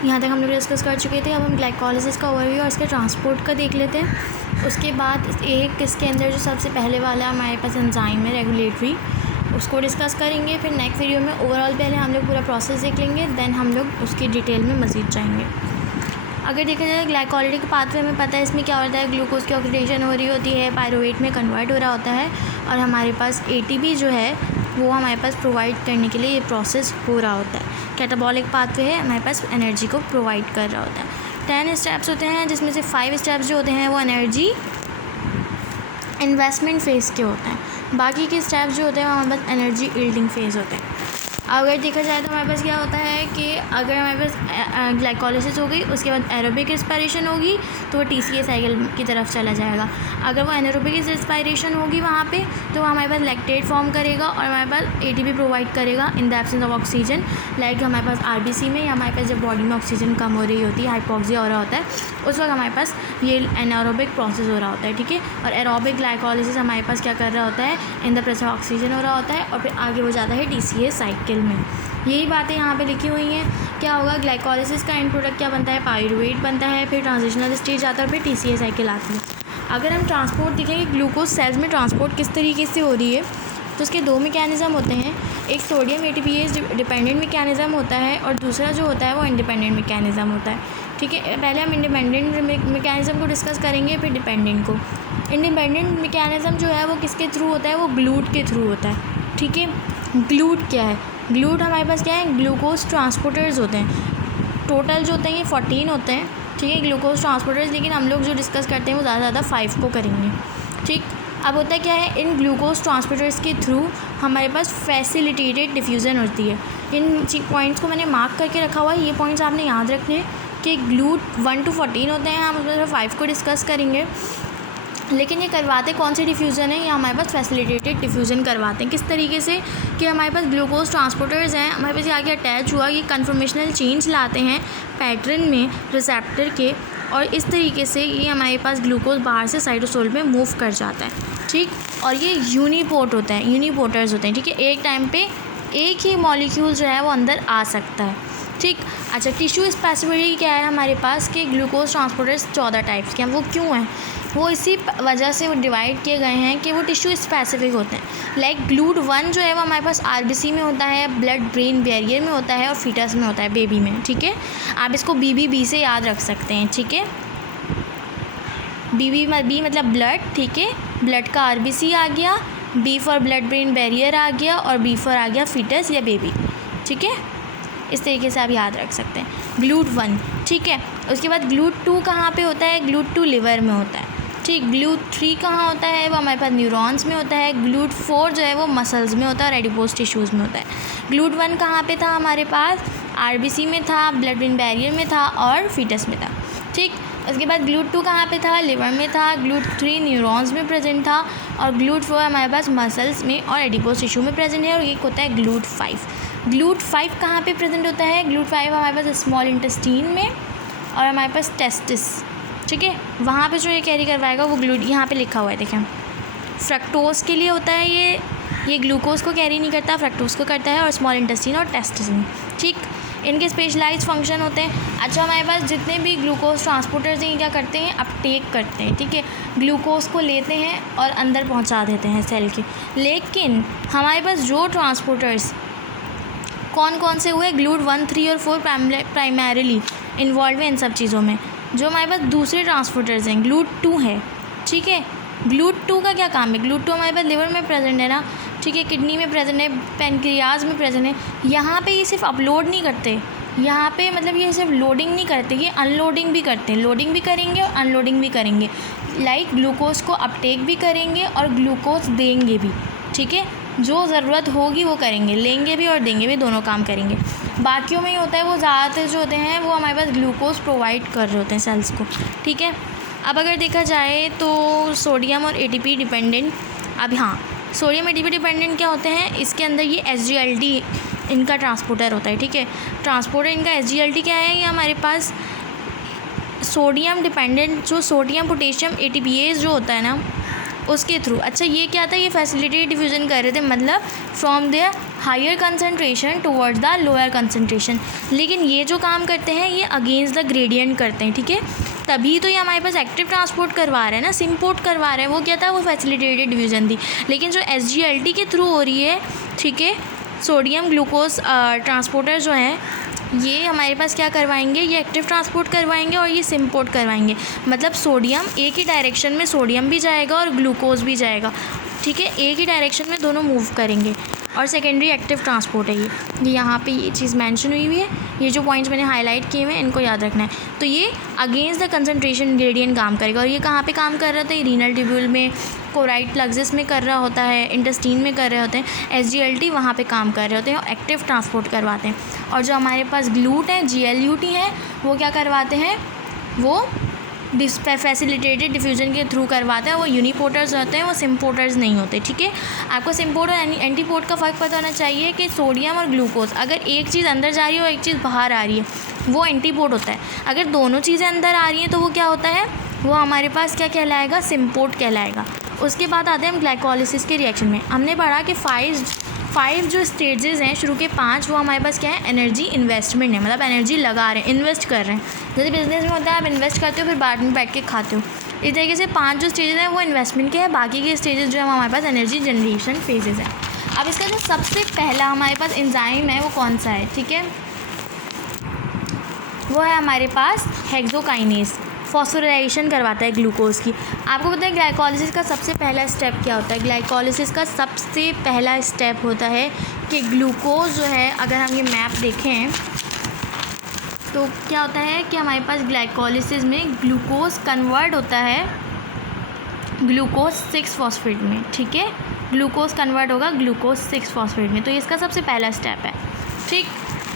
यहाँ तक हम लोग डिस्कस कर चुके थे। अब हम ग्लाइकोलिसिस का ओवरव्यू और इसके ट्रांसपोर्ट का देख लेते हैं। उसके बाद एक इसके अंदर जो सबसे पहले वाला हमारे पास एंजाइम है रेगुलेटरी, उसको डिस्कस करेंगे। फिर नेक्स्ट वीडियो में ओवरऑल पहले हम लोग पूरा प्रोसेस देख लेंगे, देन हम लोग उसकी डिटेल में मज़ीद जाएंगे। अगर देखा जाए ग्लाइकोलिटिक पाथवे, हमें पता है इसमें क्या होता है, ग्लूकोज की ऑक्सीडेशन हो रही होती है, पायरुवेट में कन्वर्ट हो रहा होता है और हमारे पास एटीपी जो है वो हमारे पास प्रोवाइड करने के लिए ये प्रोसेस हो रहा होता है। कैटाबॉलिक पाथवे है, हमारे पास एनर्जी को प्रोवाइड कर रहा होता है। 10 स्टेप्स होते हैं, जिसमें से 5 स्टेप्स जो होते हैं वो एनर्जी इन्वेस्टमेंट फ़ेज़ के होते हैं। बाकी के स्टेप्स जो होते हैं वो हमारे पास एनर्जी यील्डिंग फ़ेज़ होते हैं। अगर देखा जाए तो हमारे पास क्या होता है कि अगर हमारे पास ग्लाइकोलिसिस हो गई, उसके बाद एरोबिक रिस्पायरेशन होगी तो वो टीसीए साइकिल की तरफ चला जाएगा। अगर वो एनारोबिक रिस्पायरेशन होगी वहाँ पे तो वो हमारे पास लैक्टेट फॉर्म करेगा और हमारे पास एटीपी प्रोवाइड करेगा in the absence of oxygen. Like हमारे पास आरबीसी में या हमारे पास जब बॉडी में ऑक्सीजन कम हो रही होती है, हाइपोक्सिया हो रहा होता है, उस वक्त हमारे पास ये एनारोबिक प्रोसेस हो रहा होता है, ठीक है। और एरोबिक ग्लाइकोलिसिस हमारे पास क्या कर रहा होता है, in the presence of oxygen हो रहा होता है और फिर आगे वो जाता है टीसीए साइकिल में। यही बातें यहाँ पे लिखी हुई हैं। क्या होगा, ग्लाइकोलिसिस का एंड प्रोडक्ट क्या बनता है, पायरुवेट बनता है, फिर ट्रांजिशनल स्टेज आता है और फिर टीसीए साइकिल आती है। अगर हम ट्रांसपोर्ट देखेंगे ग्लूकोज सेल्स में ट्रांसपोर्ट किस तरीके से हो रही है, तो उसके 2 मैकेनिज़्म होते हैं। एक सोडियम एटीपीएस डिपेंडेंट मैकेनिज़्म होता है और दूसरा जो होता है वो इंडिपेंडेंट मैकेनिज़्म होता है, ठीक है। पहले हम इंडिपेंडेंट मैकेनिज़्म को डिस्कस करेंगे, फिर डिपेंडेंट को। इंडिपेंडेंट मैकेनिज़्म जो है वो किसके थ्रू होता है, वो ग्लूट के थ्रू होता है, ठीक है। ग्लूट क्या है, ग्लूट हमारे पास क्या है, ग्लूकोज ट्रांसपोर्टर्स होते हैं। टोटल जो होते हैं ये 14 होते हैं, ठीक है, ग्लूकोज ट्रांसपोर्टर्स। लेकिन हम लोग जो डिस्कस करते हैं वो ज़्यादा 5 को करेंगे, ठीक। अब होता क्या है, इन ग्लूकोज ट्रांसपोर्टर्स के थ्रू हमारे पास फैसिलिटेटेड डिफ्यूज़न होती है। इन पॉइंट्स को मैंने मार्क करके रखा हुआ है, ये पॉइंट्स आपने याद रखने हैं कि ग्लूट 1 to 14 होते हैं, हम उसमें 5 को डिस्कस करेंगे। लेकिन ये करवाते कौन से डिफ्यूज़न है, ये हमारे पास फैसिलिटेटेड डिफ्यूज़न करवाते हैं। किस तरीके से कि हमारे पास ग्लूकोज ट्रांसपोर्टर्स हैं, हमारे पास ये आगे अटैच हुआ, ये कन्फर्मेशनल चेंज लाते हैं पैटर्न में रिसेप्टर के, और इस तरीके से ये हमारे पास ग्लूकोज बाहर से साइटोसोल में मूव कर जाता है, ठीक। और ये यूनिपोर्ट होता है, यूनिपोर्टर्स होते हैं, ठीक है। एक टाइम पे एक ही मॉलिक्यूल जो है वो अंदर आ सकता है, ठीक। अच्छा, टिश्यू स्पेसिफिसिटी क्या है हमारे पास कि ग्लूकोज ट्रांसपोर्टर्स 14 टाइप्स के हैं। वो क्यों हैं, वो इसी वजह से वो डिवाइड किए गए हैं कि वो टिश्यू स्पेसिफिक होते हैं। लाइक ग्लूट 1 जो है वो हमारे पास आरबीसी में होता है, ब्लड ब्रेन बैरियर में होता है और फीटस में होता है, बेबी में, ठीक है। आप इसको बीबीबी से याद रख सकते हैं, ठीक है। बी मतलब ब्लड, ठीक है, ब्लड का आरबीसी आ गया, B for blood brain barrier आ गया और बी फॉर आ गया फीटस या बेबी, ठीक है। इस तरीके से आप याद रख सकते हैं ग्लूट 1, ठीक है। उसके बाद ग्लूट 2 कहाँ पे होता है, ग्लूट 2 लिवर में होता है, ठीक। ग्लूट 3 कहाँ होता है, वो हमारे पास न्यूरॉन्स में होता है। ग्लूट 4 जो है वो मसल्स में होता है और एडिपोज टिश्यूज़ में होता है। ग्लूट 1 कहाँ पे था हमारे पास, आरबीसी में था, ब्लड ब्रेन बैरियर में था और फीटस में था, ठीक। उसके बाद ग्लूट 2 कहाँ पे था, लिवर में था। ग्लूट 3 न्यूरॉन्स में प्रेजेंट था और ग्लूट 4 हमारे पास मसल्स में और एडिपोज टिश्यू में प्रेजेंट है। और एक होता है ग्लूट 5। ग्लूट 5 कहाँ पे प्रेजेंट होता है, ग्लूट 5 हमारे पास स्मॉल इंटेस्टीन में और हमारे पास टेस्टिस, ठीक है, वहाँ पे जो ये कैरी करवाएगा वो ग्लूट, यहाँ पे लिखा हुआ है देखें, फ्रक्टोज के लिए होता है ये ग्लूकोज को कैरी नहीं करता, फ्रक्टोज को करता है, और स्मॉल इंटेस्टीन और टेस्टिस में, ठीक। इनके स्पेशलाइज्ड फंक्शन होते हैं। अच्छा, हमारे पास जितने भी ग्लूकोज ट्रांसपोर्टर्स हैं, क्या करते हैं, अपटेक करते हैं, ठीक है, ग्लूकोज को लेते हैं और अंदर पहुँचा देते हैं सेल के। लेकिन हमारे पास जो ट्रांसपोर्टर्स कौन कौन से हुए, ग्लूट 1, 3 और 4 प्राइमरीली इन्वॉल्व है इन सब चीज़ों में। जो हमारे पास दूसरे ट्रांसपोर्टर्स हैं, ग्लूट 2 है, ठीक है। ग्लूट 2 का क्या काम है, ग्लूट 2 हमारे पास लिवर में प्रेजेंट है ना, ठीक है, किडनी में प्रेजेंट है, पेनक्रियाज में प्रेजेंट है। यहाँ पे ये सिर्फ अपलोड नहीं करते, यहाँ पे मतलब ये सिर्फ लोडिंग नहीं करते, ये अनलोडिंग भी करते हैं। लोडिंग भी करेंगे और अनलोडिंग भी करेंगे। लाइक ग्लूकोज को अपटेक भी करेंगे और ग्लूकोज देंगे भी, ठीक है। जो ज़रूरत होगी वो करेंगे, लेंगे भी और देंगे भी, दोनों काम करेंगे। बाकियों में ही होता है वो ज़्यादातर जो होते हैं वो हमारे पास ग्लूकोज प्रोवाइड कर रहे होते हैं सेल्स को, ठीक है। अब अगर देखा जाए तो सोडियम और एटीपी डिपेंडेंट, अब हाँ, सोडियम एटीपी डिपेंडेंट क्या होते हैं, इसके अंदर ये एसजीएलटी इनका ट्रांसपोर्टर होता है, ठीक है। ट्रांसपोर्टर इनका एसजीएलटी क्या है, ये हमारे पास सोडियम डिपेंडेंट, जो सोडियम पोटेशियम एटीपीएस जो होता है ना, उसके थ्रू। अच्छा ये क्या था, ये फैसिलिटेटेड डिफ्यूज़न कर रहे थे, मतलब from the higher concentration towards the lower concentration. लेकिन ये जो काम करते हैं ये अगेंस्ट द ग्रेडियंट करते हैं, ठीक है। तभी तो ये हमारे पास एक्टिव ट्रांसपोर्ट करवा रहे हैं ना, सिम्पोर्ट करवा रहे हैं। वो क्या था, वो फैसिलिटेटेड डिफ्यूज़न थी। लेकिन जो SGLT के थ्रू हो रही है, ठीक है, सोडियम ग्लूकोज ट्रांसपोर्टर जो हैं ये हमारे पास क्या करवाएंगे, ये एक्टिव ट्रांसपोर्ट करवाएंगे और ये सिम्पोर्ट करवाएंगे। मतलब सोडियम एक ही डायरेक्शन में सोडियम भी जाएगा और ग्लूकोज भी जाएगा, ठीक है, एक ही डायरेक्शन में दोनों मूव करेंगे। और सेकेंडरी एक्टिव ट्रांसपोर्ट है ये यहाँ पे ये चीज़ मेंशन हुई है। ये जो पॉइंट्स मैंने हाईलाइट किए हुए हैं इनको याद रखना है। तो ये अगेंस्ट द कंसंट्रेशन ग्रेडियंट काम करेगा। और ये कहाँ पे काम कर रहा था, रीनल ट्यूब्यूल में, कोराइड प्लग्स में कर रहा होता है, इंटेस्टीन में कर रहे होते हैं, SGLT वहाँ पे काम कर रहे होते हैं और एक्टिव ट्रांसपोर्ट करवाते हैं। और जो हमारे पास ग्लूट है, GLUT है, वो क्या करवाते हैं, वो फैसिलिटेटेड डिफ्यूज़न के थ्रू करवाते हैं। वो यूनिपोर्टर्स होते हैं, वो सिम्पोर्टर्स नहीं होते, ठीक है। आपको सिम्पोर्ट और एंटीपोर्ट का फ़र्क पता होना चाहिए कि सोडियम और ग्लूकोज, अगर एक चीज़ अंदर जा रही है और एक चीज़ बाहर आ रही है, वो एंटीपोर्ट होता है। अगर दोनों चीज़ें अंदर आ रही हैं तो वो क्या होता है, वो हमारे पास क्या कहलाएगा, सिम्पोर्ट कहलाएगा। उसके बाद आते हैं हम ग्लाइकोलिसिस के रिएक्शन में। हमने पढ़ा कि फाइव जो स्टेजेस हैं, शुरू के 5, वो हमारे पास क्या है, एनर्जी इन्वेस्टमेंट है, मतलब एनर्जी लगा रहे हैं, इन्वेस्ट कर रहे हैं। जैसे बिजनेस में होता है, आप इन्वेस्ट करते हो फिर बाद में बैठ के खाते हो। इस तरीके से 5 जो स्टेजेस हैं वो इन्वेस्टमेंट के हैं, बाकी के स्टेजेस जो है हमारे पास एनर्जी जनरेशन फेजेस हैं। अब इसका जो सबसे पहला हमारे पास एंजाइम है वो कौन सा है, ठीक है, वो है हमारे पास हेक्सोकाइनेज। फॉस्फोराइलेशन करवाता है ग्लूकोज की। आपको पता है ग्लाइकोलिसिस का सबसे पहला स्टेप क्या होता है, ग्लाइकोलिसिस का सबसे पहला स्टेप होता है कि ग्लूकोज जो है, अगर हम ये मैप देखें तो क्या होता है कि हमारे पास ग्लाइकोलिसिस में ग्लूकोज कन्वर्ट होता है ग्लूकोज 6 फॉस्फेट में, ठीक है, ग्लूकोज कन्वर्ट होगा ग्लूकोज 6 फॉस्फेट में। तो इसका सबसे पहला स्टेप है, ठीक।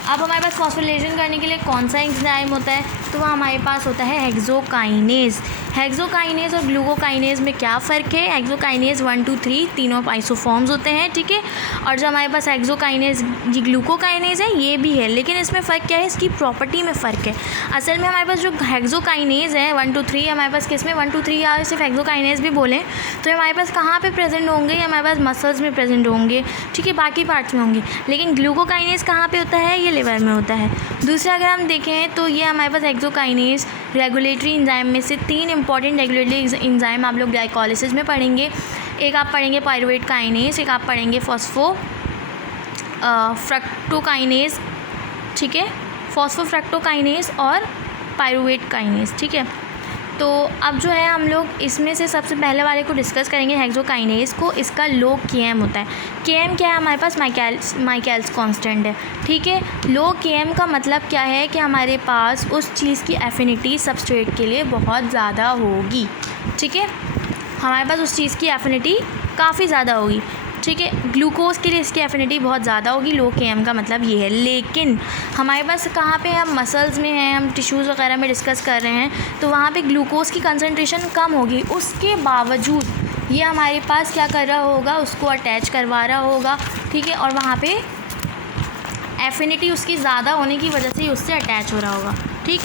अब हमारे पास फॉस्फोराइलेशन करने के लिए कौन सा एंजाइम होता है, तो वह हमारे पास होता है हेक्सोकाइनेज। हेक्सोकाइनेज और ग्लूकोकाइनेज में क्या फ़र्क है, हेक्सोकाइनेज 1 2 3 तीनों आइसोफॉर्म्स होते हैं, ठीक है। और जो हमारे पास हेक्सोकाइनेज जी ग्लूकोकाइनेज है ये भी है, लेकिन इसमें फ़र्क क्या है, इसकी प्रॉपर्टी में फ़र्क है। असल में हमारे पास जो हेक्सोकाइनेज है 1 2 3 हमारे पास किस में 1 2 3 या सिर्फ हेक्सोकाइनेज भी बोलें तो हमारे पास कहाँ पे प्रेजेंट होंगे, हमारे पास मसल्स में प्रेजेंट होंगे, ठीक है, बाकी पार्ट्स में होंगे। लेकिन ग्लूकोकाइनेज कहाँ पे होता है, ये लिवर में होता है। दूसरा अगर हम देखें तो ये हमारे पास हेक्सोकाइनेज रेगुलेटरी एंजाइम में से 3 इंपॉर्टेंट रेगुलेटरी एंजाइम आप लोग ग्लाइकोलिसिस में पढ़ेंगे। एक आप पढ़ेंगे पायरुवेट काइनेज, एक आप पढ़ेंगे फ्रक्टोकाइनेज, ठीक है, फॉस्फोफ्रक्टोकाइनेज और पायरुवेट काइनेज, ठीक है। तो अब जो है हम लोग इसमें से सबसे पहले वाले को डिस्कस करेंगे, हेक्सोकाइनेज को। इसका लो Km होता है। Km क्या है, हमारे पास माइकलिस कांस्टेंट है, ठीक है। लो Km का मतलब क्या है कि हमारे पास उस चीज़ की एफिनिटी सबस्ट्रेट के लिए बहुत ज़्यादा होगी, ठीक है, हमारे पास उस चीज़ की एफिनिटी काफ़ी ज़्यादा होगी, ठीक है। ग्लूकोज के लिए इसकी एफिनिटी बहुत ज़्यादा होगी, लो Km का मतलब ये है। लेकिन हमारे पास कहाँ पे, हम मसल्स में हैं, हम टिश्यूज़ वगैरह में डिस्कस कर रहे हैं, तो वहाँ पे ग्लूकोज की कंसंट्रेशन कम होगी। उसके बावजूद ये हमारे पास क्या कर रहा होगा, उसको अटैच करवा रहा होगा, ठीक है, और वहाँ पे एफिनिटी उसकी ज़्यादा होने की वजह से उससे अटैच हो रहा होगा, ठीक।